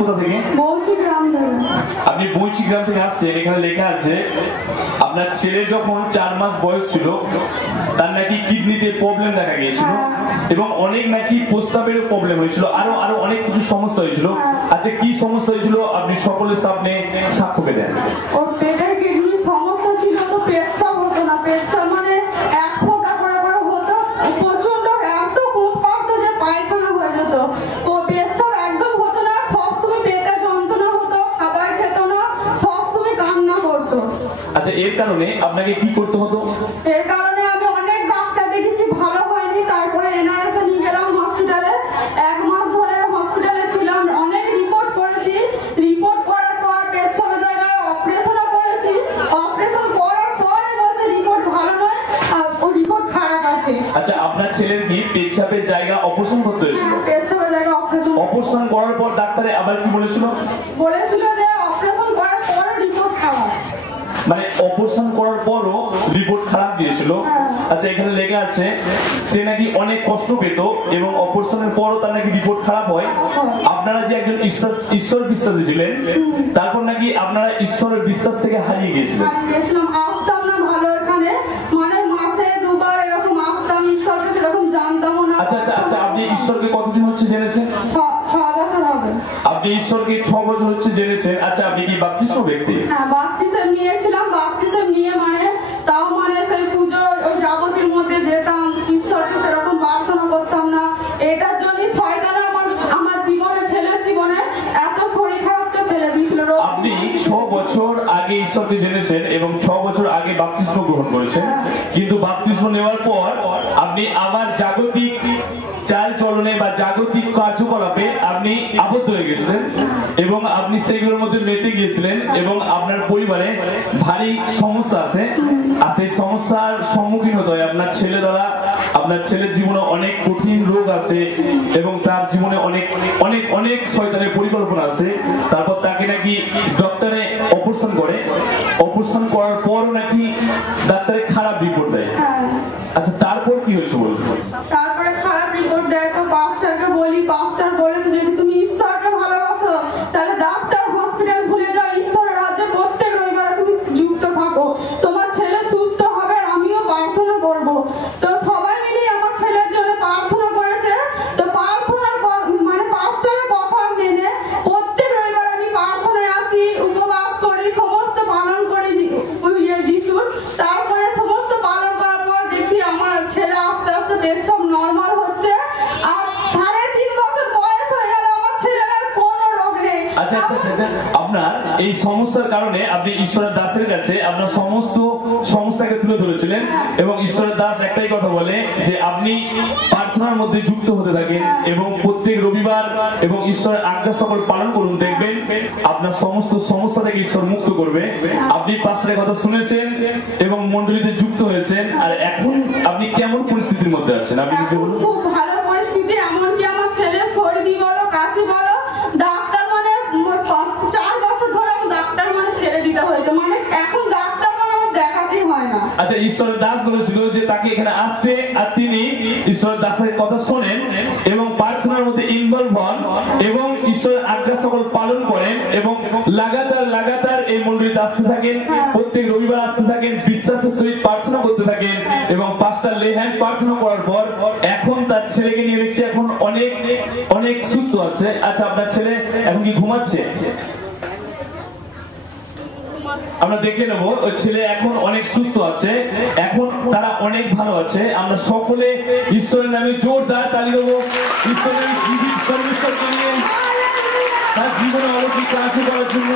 কোথা থেকে? আপনি বৈচি গ্রাম থেকে আসছেন। এখানে লেখা আছে আপনার ছেলে যখন 4 মাস বয়স ছিল তার নাকি কিডনিতে প্রবলেম দেখা গিয়েছিল এবং অনেক নাকি প্রস্রাবেরও প্রবলেম হয়েছিল, আরো আরো অনেক কিছু সমস্যা হয়েছিল। আচ্ছা, কি সমস্যা হয়েছিল আপনি সকলের সামনে সাক্ষ্য পেলেন? ওর পেটের কিডনির সমস্যা ছিল, তো পেচ্ছাপ হতো না। পেচ্ছাপ মানে এক ফোঁটা করে করে হতো, প্রচন্ড এত খুব পারতো যে পায়খানা হয়ে যেত। ও পেচ্ছাপ একদম হতো না, সবসময় পেটে যন্ত্রণা হতো, খাবার খেত না, সবসময় কান্না করতো। আচ্ছা, এর কারণে আপনাকে কি করতে হতো? এর কারণে আমি অনেক ডাক্তার দেখেছি, ভালো হয়নি। তারপরে এনআরএস নিয়ে গেলাম হসপিটালে, 1 মাস ধরে হসপিটালে ছিলাম, অনেক রিপোর্ট করেছি। রিপোর্ট করার পর পেচ্ছাপের জায়গায় অপারেশনও করেছি। অপারেশন করার পরে বলছে রিপোর্ট ভালো নয়, ও রিপোর্ট খারাপ আছে। আচ্ছা, আপনার ছেলের কি পেচ্ছাপের জায়গা অপারেশন করতে হয়েছিল? পেচ্ছাপের জায়গা অপারেশন করার পর ডাক্তারে আবার কি বলেছিল? বলেছিল যে অপারেশন করার পরে রিপোর্ট খারাপ, মানে অপারেশন করার পরও রিপোর্ট খারাপ দিয়েছিল। আচ্ছা, এখানে লেখা আছে সে নাকি অনেক কষ্ট পেত এবং অপারেশনের পরও তার নাকি রিপোর্ট খারাপ হয়। আপনারা যে একজন ঈশ্বর বিশ্বাসী ছিলেন, তারপর নাকি আপনারা ঈশ্বরের বিশ্বাস থেকে হারিয়ে গিয়েছিলেন। আসতাম না ভালো এখানে, মানে মাসে 2 বার এরকম আসতাম, ঈশ্বরকে সেরকম জানতাম না। আচ্ছা আচ্ছা আচ্ছা, আপনি ঈশ্বরকে কতদিন হচ্ছে জেনেছেন? 6 বছর হবে। আপনি ঈশ্বরকে 6 বছর হচ্ছে জেনেছেন। আচ্ছা, আপনি কি বাপ্তিস্ম ব্যক্তি? হ্যাঁ, বাপ্তিস্ম নিয়েছিলাম। বাপ্তিস্ম নিয়ে মানে তাও মানে সেই পুজো ওই যাবতীর মধ্যে যেতাম, ঈশ্বরকে সেরকম প্রার্থনা করতাম না। এটার জন্যই শয়তান আমার জীবনে, ছেলের জীবনে এত শরীর খারাপকে ফেলে দিয়েছিল। আপনি 6 বছর আগে ঈশ্বরকে জেনেছেন এবং 6 বছর আগে বাপ্তিস্ম গ্রহণ করেছেন, কিন্তু বাপ্তিস্ম নেওয়ার পর আপনি আবার জাগতিক চাল চলনে বা জাগতিক কার্যকলাপে আপনি আবদ্ধ হয়ে গেছিলেন এবং আপনি সেগুলোর মধ্যে মেতে গিয়েছিলেন এবং আপনার পরিবারে ভারী সমস্যা আছে। আর সেই সমস্যার সম্মুখীন হতে হয় আপনার ছেলে দ্বারা। আপনার ছেলের জীবনে অনেক কঠিন রোগ আছে এবং তার জীবনে অনেক অনেক অনেক শয়তানের পরিকল্পনা আছে। তারপর তাকে নাকি ডক্টরে অপারেশন করে, অপারেশন করার পরও নাকি ডাক্তারে খারাপ রিপোর্ট দেয়। আচ্ছা, তারপর কি হয়েছে বলছো? তারপরে খারাপ রিপোর্ট দেয়, তো পাস্টারকে বলি, পাস্টার বলেছে যদি তুমি ঈশ্বরকে ভালোবাসো তাহলে ডাক্তার হসপিটাল ভুলে যাও, ঈশ্বরের রাজ্যে প্রত্যেক রবিবার তুমি যুক্ত থাকো, তোমার ছেলে সুস্থ হবে। আর আমিও প্রার্থনা করব। তো সবাই মিলে আমার ছেলের জন্য প্রার্থনা করেছে। তো প্রার্থনার মানে পাস্টারের কথা মেনে প্রত্যেক রবিবার আমি প্রার্থনায় আসি, উপবাস করি, সমস্ত পালন করি যিশুর। তারপরে সমস্ত পালন করার পর দেখি আমার ছেলে আস্তে আস্তে পেচ্ছাপ নরমাল হচ্ছে। আর 3.5 বছর বয়স হয়ে গেল, আমার ছেলের আর কোনো রোগ নেই। আচ্ছা আচ্ছা আচ্ছা, আপনার এই সমস্যার কারণে আপনি ঈশ্বরের দাসের কাছে আপনার সমস্ত সমস্যাকে তুলে ধরেছিলেন এবং ঈশ্বরের দাস একটাই কথা বলে যে আপনি প্রার্থনার মধ্যে যুক্ত হতে থাকেন এবং প্রত্যেক রবিবার এবং ঈশ্বরের আজ্ঞা সকল পালন করুন, দেখবেন আপনার সমস্ত সমস্যা থেকে ঈশ্বর মুক্ত করবে। আপনি পাস্টারের কথা শুনেছেন এবং মণ্ডলীতে যুক্ত হয়েছেন। আর এখন আপনি কেমন পরিস্থিতির মধ্যে আছেন আপনি কিছু বলুন? খুব ভালো পরিস্থিতি, এমনকি আমার ছেলে সর্দি বলো, কাশি বলো, ডাক্তার মানে 4 বছর ধরে আমি ডাক্তার মানে ছেড়ে দিতে হয়েছে, মানে এখন ডাক্তার মানে আমার দেখাতেই হয় না। আচ্ছা, ঈশ্বরের দাস বলেছিল যে তাকে এখানে আসতে, আর তিনি ঈশ্বরের দাসের কথা শোনেন এবং প্রার্থনার মধ্যে ইনভলভ হন এবং ঈশ্বরের আজ্ঞা সকল পালন করেন এবং লাগাতার লাগাতার এই মন্দিরে আসতে থাকেন, প্রত্যেক রবিবার আসতে থাকেন, বিশ্বাসের সহিত প্রার্থনা করতে থাকেন এবং পাঁচটা লেহ্যান্ড প্রার্থনা করার পর এখন তার ছেলেকে নিয়ে দেখছি এখন অনেক অনেক সুস্থ আছে। আচ্ছা, আপনার ছেলে এখন কি ঘুমাচ্ছে? আমরা দেখে নেব। ওই ছেলে এখন অনেক সুস্থ আছে, এখন তারা অনেক ভালো আছে। আমরা সকলে ঈশ্বরের নামে জোরদার তালি দেবো ঈশ্বরের জীবিত পরমেশ্বরকে নিয়ে তার জীবনে অলৌকিক কাজ করার জন্য।